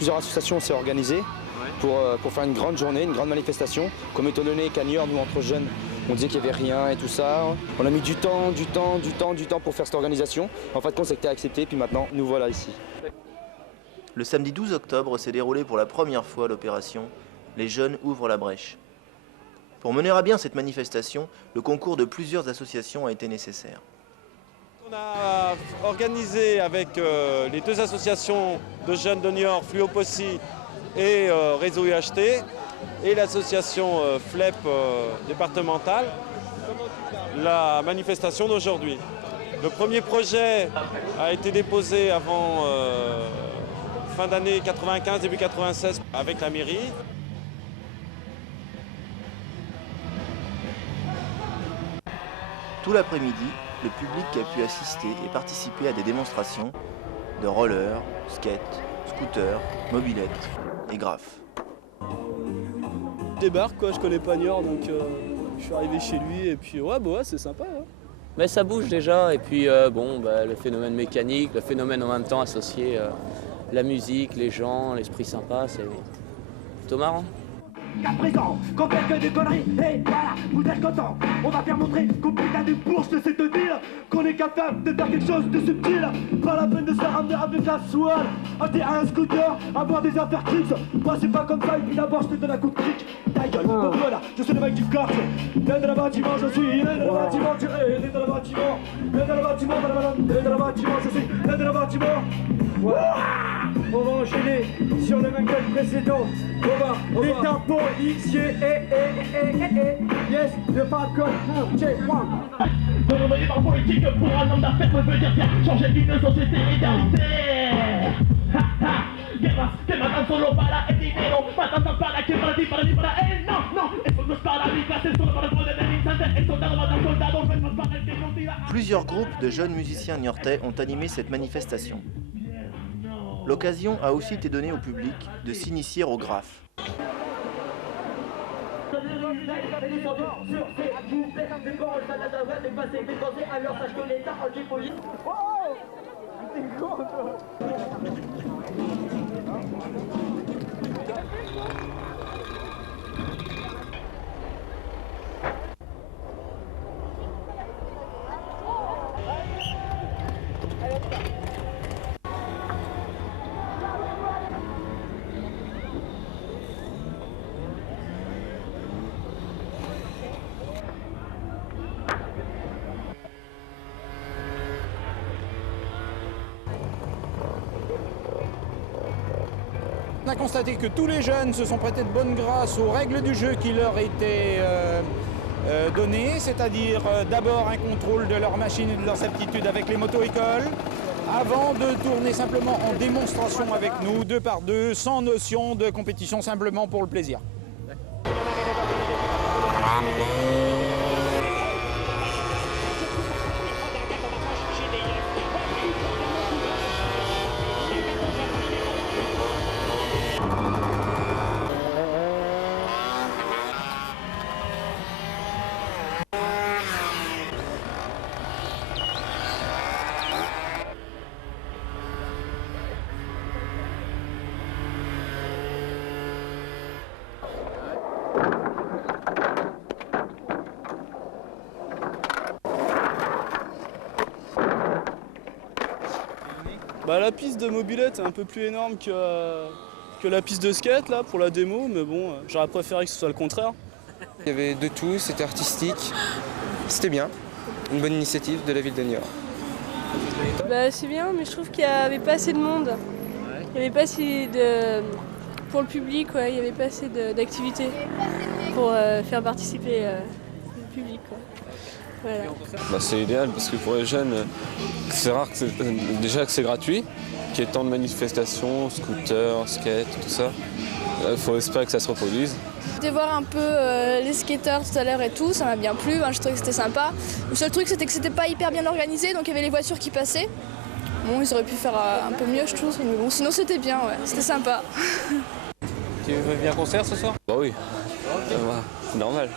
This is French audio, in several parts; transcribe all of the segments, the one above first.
plusieurs associations s'est organisées pour faire une grande journée, une grande manifestation. Comme étant donné qu'à Niort, nous entre jeunes, on disait qu'il n'y avait rien et tout ça. On a mis du temps pour faire cette organisation. En fin de compte, ça a été accepté, puis maintenant, nous voilà ici. Le samedi 12 octobre s'est déroulé pour la première fois l'opération « Les jeunes ouvrent la brèche ». Pour mener à bien cette manifestation, le concours de plusieurs associations a été nécessaire. On a organisé avec les deux associations de jeunes de Niort, Fluo Possi et Réseau UHT, et l'association FLEP départementale, la manifestation d'aujourd'hui. Le premier projet a été déposé avant fin d'année 95, début 96 avec la mairie. Tout l'après-midi, le public a pu assister et participer à des démonstrations de rollers, skate, scooters, mobylettes et graphes. Je débarque quoi, je connais pas Niort donc je suis arrivé chez lui et puis ouais c'est sympa. Ouais. Mais ça bouge déjà et puis le phénomène mécanique, le phénomène en même temps associé la musique, les gens, l'esprit sympa, c'est plutôt marrant. Qu'à présent, qu'on fait que des conneries, et voilà, vous êtes contents. On va faire montrer qu'au putain des bourses de cette ville, qu'on est capable de faire quelque chose de subtil. Pas la peine de se faire ramener avec la soie, acheter un scooter, avoir des affaires tricks. Moi c'est pas comme ça, et puis d'abord je te donne un coup de cric. Ta gueule, voilà, je suis le mec du quartier. L'aide dans le bâtiment, je suis l'aide dans le bâtiment, tu es l'aide dans le bâtiment. L'aide dans le bâtiment, l'aide dans le bâtiment, je suis l'aide dans le bâtiment. Voilà. On va enchaîner sur le même code précédent. On va les tampons X, Y, yes, le Falcon, check, one. Renommé par politique pour un homme d'affaires veut dire faire changer d'une société égalitaire. Guerra, que matan solo para el dinero, matan para que para ti, non, eso no es para mi clase, solo para el poder del instante, el soldado mata al soldado, no es para el que no tira. Plusieurs groupes de jeunes musiciens niortais ont animé cette manifestation. L'occasion a aussi été donnée au public de s'initier au graphe. On a constaté que tous les jeunes se sont prêtés de bonne grâce aux règles du jeu qui leur étaient données, c'est-à-dire d'abord un contrôle de leur machine et de leurs aptitudes avec les moto-écoles, avant de tourner simplement en démonstration avec nous, 2 par 2, sans notion de compétition, simplement pour le plaisir. La piste de mobilette est un peu plus énorme que la piste de skate là pour la démo, mais bon, j'aurais préféré que ce soit le contraire. Il y avait de tout, c'était artistique, c'était bien, une bonne initiative de la ville de Niort. C'est bien, mais je trouve qu'il n'y avait pas assez de monde. Il n'y avait pas assez de... pour le public, il n'y avait pas assez d'activités pour faire participer le public. Voilà. C'est idéal parce que pour les jeunes, c'est rare que c'est gratuit, qu'il y ait tant de manifestations, scooters, skate, tout ça. Il faut espérer que ça se reproduise. J'étais voir un peu les skateurs tout à l'heure et tout, ça m'a bien plu, je trouvais que c'était sympa. Le seul truc c'était que c'était pas hyper bien organisé, donc il y avait les voitures qui passaient. Bon, ils auraient pu faire un peu mieux je trouve, mais bon sinon c'était bien, c'était sympa. Tu veux venir à un concert ce soir? Bah oui, c'est normal.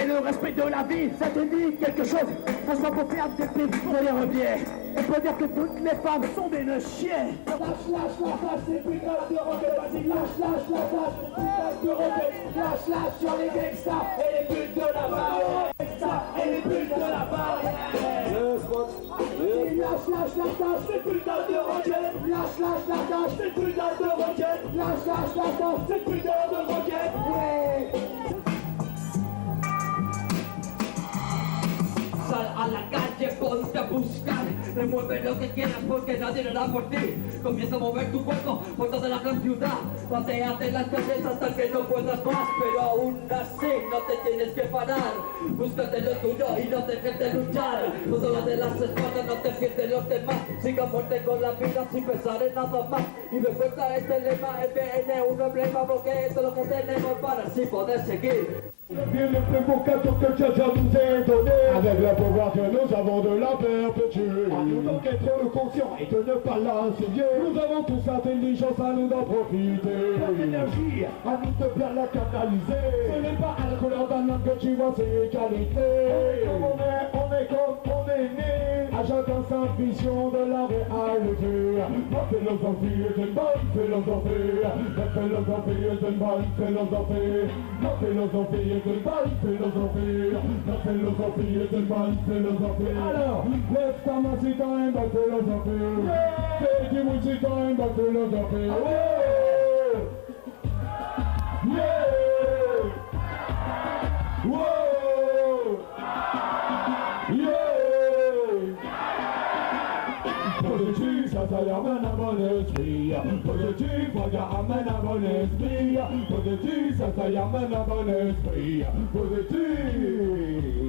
Et le respect de la vie, ça te dit quelque chose. François pour perdre des pieds pour les rebiers. On peut dire que toutes les femmes sont des nœuds chiens. Lâche, lâche, la tâche, c'est putain de roquette. Vas-y, lâche, lâche, la tâche, putain de roquette. Lâche, lâche sur les gangsters et les putes de la barre. Et les putes de la barre. Lâche, lâche, la tâche, c'est putain de roquette. Lâche, lâche, la tâche, c'est putain de roquette. Lâche, lâche, la tâche, c'est putain de roquette. Ouais. Sal a la calle, ponte a buscar. Remueve lo que quieras porque nadie lo da por ti. Comienza a mover tu cuerpo por toda la gran ciudad. Pateate las calles hasta que no puedas más. Pero aún así no te tienes que parar. Búscate lo tuyo y no dejes de luchar. No solo de las espaldas, no te pierdes los demás. Siga fuerte con la vida sin pensar en nada más. Y recuerda este lema, FN, un emblema porque esto es lo que tenemos para así poder seguir. Bien le plus beau cadeau que Dieu nous ait donné. Avec la pouvoir que nous avons de la perpétuer. À nous donc être conscients et de ne pas l'enseigner. Nous avons tous l'intelligence, à nous d'en profiter. Notre énergie, à nous de bien la canaliser. Ce n'est pas à la couleur d'un homme que tu vois ses qualités. Comme on est comme on est né. À chacun sa vision de la réalité. Notre philosophie est une bonne philosophie. Notre philosophie est une bonne philosophie. Notre philosophie est une bonne philosophie. Notre philosophie est une bonne philosophie. Alors, lève ta main si t'as une bonne philosophie. Fais du bruit si t'as une bonne philosophie. Positif, ça amène un bon esprit. Positif, ça amène un bon esprit. Positif, ça amène un bon esprit. Positif.